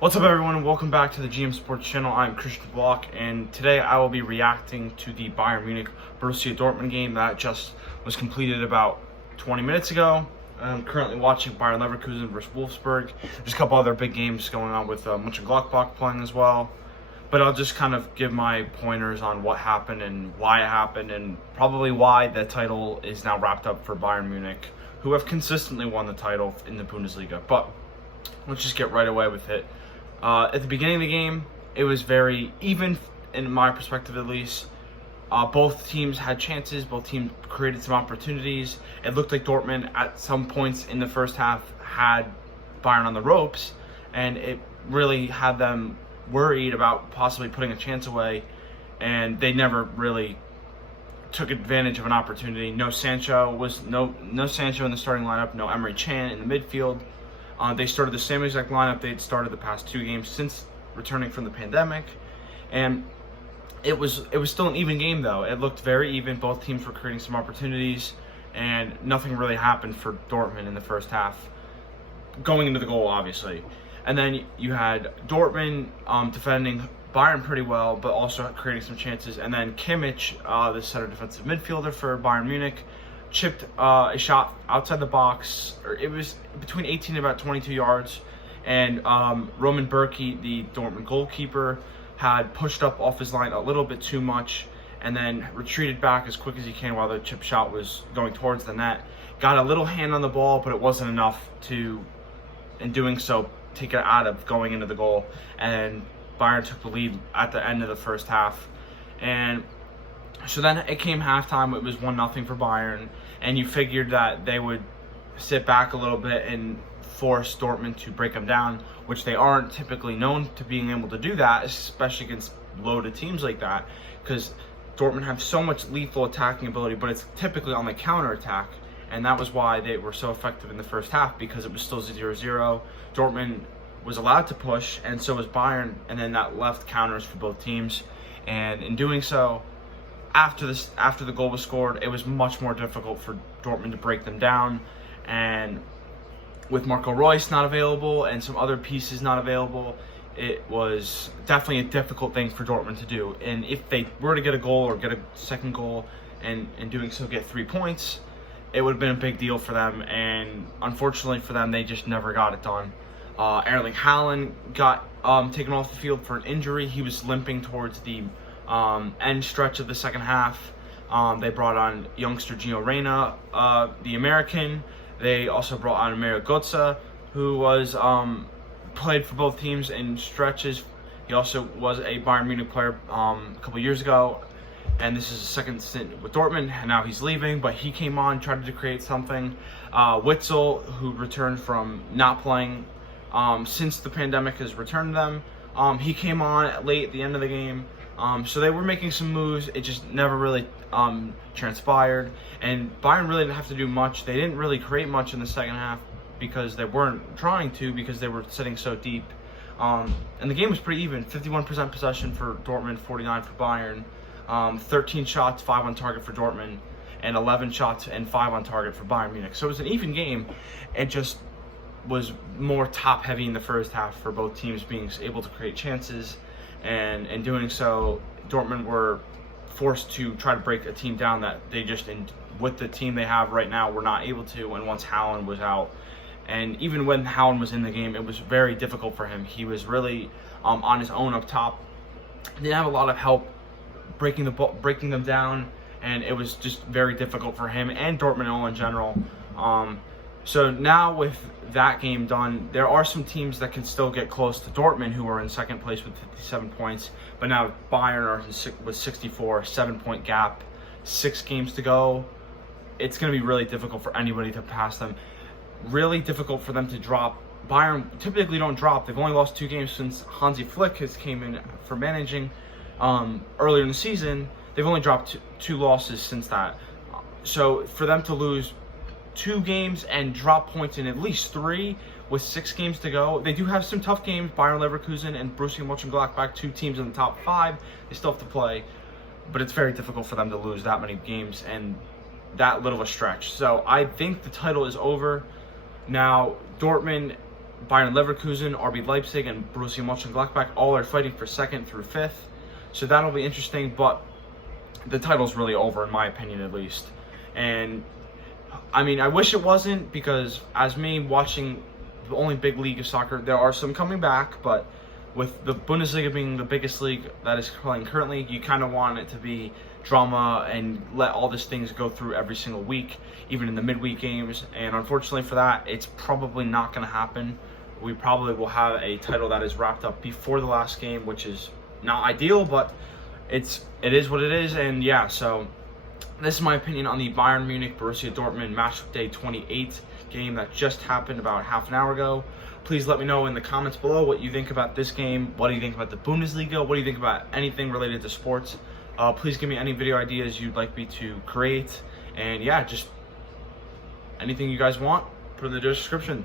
What's up, everyone, and welcome back to the GM Sports channel. I'm Christian Block, and today I will be reacting to the Bayern Munich Borussia Dortmund game that just was completed about 20 minutes ago. I'm currently watching Bayern Leverkusen versus Wolfsburg. There's a couple other big games going on with Mönchengladbach playing as well. But I'll just kind of give my pointers on what happened and why it happened, and probably why the title is now wrapped up for Bayern Munich, who have consistently won the title in the Bundesliga. But let's just get right away with it. At the beginning of the game, it was very even, in my perspective at least. Both teams had chances. Both teams created some opportunities. It looked like Dortmund, at some points in the first half, had Bayern on the ropes, and it really had them worried about possibly putting a chance away, and they never really took advantage of an opportunity. No Sancho in the starting lineup. No Emre Can in the midfield. They started the same exact lineup they'd started the past two games since returning from the pandemic, and it was still an even game though. It looked very even. Both teams were creating some opportunities, and nothing really happened for Dortmund in the first half, going into the goal obviously. And then you had Dortmund defending Bayern pretty well, but also creating some chances. And then Kimmich, the center defensive midfielder for Bayern Munich, chipped a shot outside the box, or it was between 18 and about 22 yards, and Roman Bürki, the Dortmund goalkeeper, had pushed up off his line a little bit too much and then retreated back as quick as he can while the chip shot was going towards the net. Got a little hand on the ball, but it wasn't enough to, in doing so, take it out of going into the goal, and Bayern took the lead at the end of the first half. And so then it came halftime. It was 1-0 for Bayern, and you figured that they would sit back a little bit and force Dortmund to break them down, which they aren't typically known to being able to do that, especially against loaded teams like that, because Dortmund have so much lethal attacking ability, but it's typically on the counter-attack, and that was why they were so effective in the first half, because it was still 0-0. Dortmund was allowed to push, and so was Bayern, and then that left counters for both teams, and in doing so, after the goal was scored, it was much more difficult for Dortmund to break them down. And with Marco Reus not available and some other pieces not available, it was definitely a difficult thing for Dortmund to do. And if they were to get a goal or get a second goal, and in doing so get 3 points, it would have been a big deal for them. And unfortunately for them, they just never got it done. Erling Haaland got taken off the field for an injury. He was limping towards the end stretch of the second half. They brought on youngster Gio Reyna, the American. They also brought on Mario Götze, who was played for both teams in stretches. He also was a Bayern Munich player a couple years ago, and this is his second stint with Dortmund, and now he's leaving, but he came on, tried to create something. Witzel, who returned from not playing since the pandemic has returned them, he came on late at the end of the game. So they were making some moves. It just never really transpired. And Bayern really didn't have to do much. They didn't really create much in the second half because they weren't trying to, because they were sitting so deep. And the game was pretty even. 51% possession for Dortmund, 49% for Bayern. 13 shots, 5 on target for Dortmund, and 11 shots and 5 on target for Bayern Munich. So it was an even game. It just was more top-heavy in the first half for both teams being able to create chances. And in doing so, Dortmund were forced to try to break a team down that they just, with the team they have right now, were not able to. And once Haaland was out, and even when Haaland was in the game, it was very difficult for him. He was really on his own up top. Didn't have a lot of help breaking them down, and it was just very difficult for him and Dortmund all in general. So now with that game done, there are some teams that can still get close to Dortmund, who are in second place with 57 points. But now Bayern are with 64, 7-point gap, 6 games to go. It's going to be really difficult for anybody to pass them. Really difficult for them to drop. Bayern typically don't drop. They've only lost 2 games since Hansi Flick has came in for managing earlier in the season. They've only dropped 2 losses since that. So for them to lose 2 games and drop points in at least 3 with 6 games to go. They do have some tough games, Bayern Leverkusen and Borussia Mönchengladbach, 2 teams in the top 5. They still have to play, but it's very difficult for them to lose that many games and that little of a stretch. So I think the title is over. Now, Dortmund Bayern Leverkusen, RB Leipzig, and Borussia Mönchengladbach all are fighting for 2nd through 5th. So that'll be interesting, but the title's really over, in my opinion, at least. And I mean, I wish it wasn't, because as me watching the only big league of soccer, there are some coming back, but with the Bundesliga being the biggest league that is playing currently, you kind of want it to be drama and let all these things go through every single week, even in the midweek games. And unfortunately for that, it's probably not going to happen. We probably will have a title that is wrapped up before the last game, which is not ideal, but it is what it is. And yeah, so this is my opinion on the Bayern Munich Borussia Dortmund match day 28 game that just happened about half an hour ago. Please let me know in the comments below what you think about this game. What do you think about the Bundesliga? What do you think about anything related to sports? Please give me any video ideas you'd like me to create. And yeah, just anything you guys want, put in the description.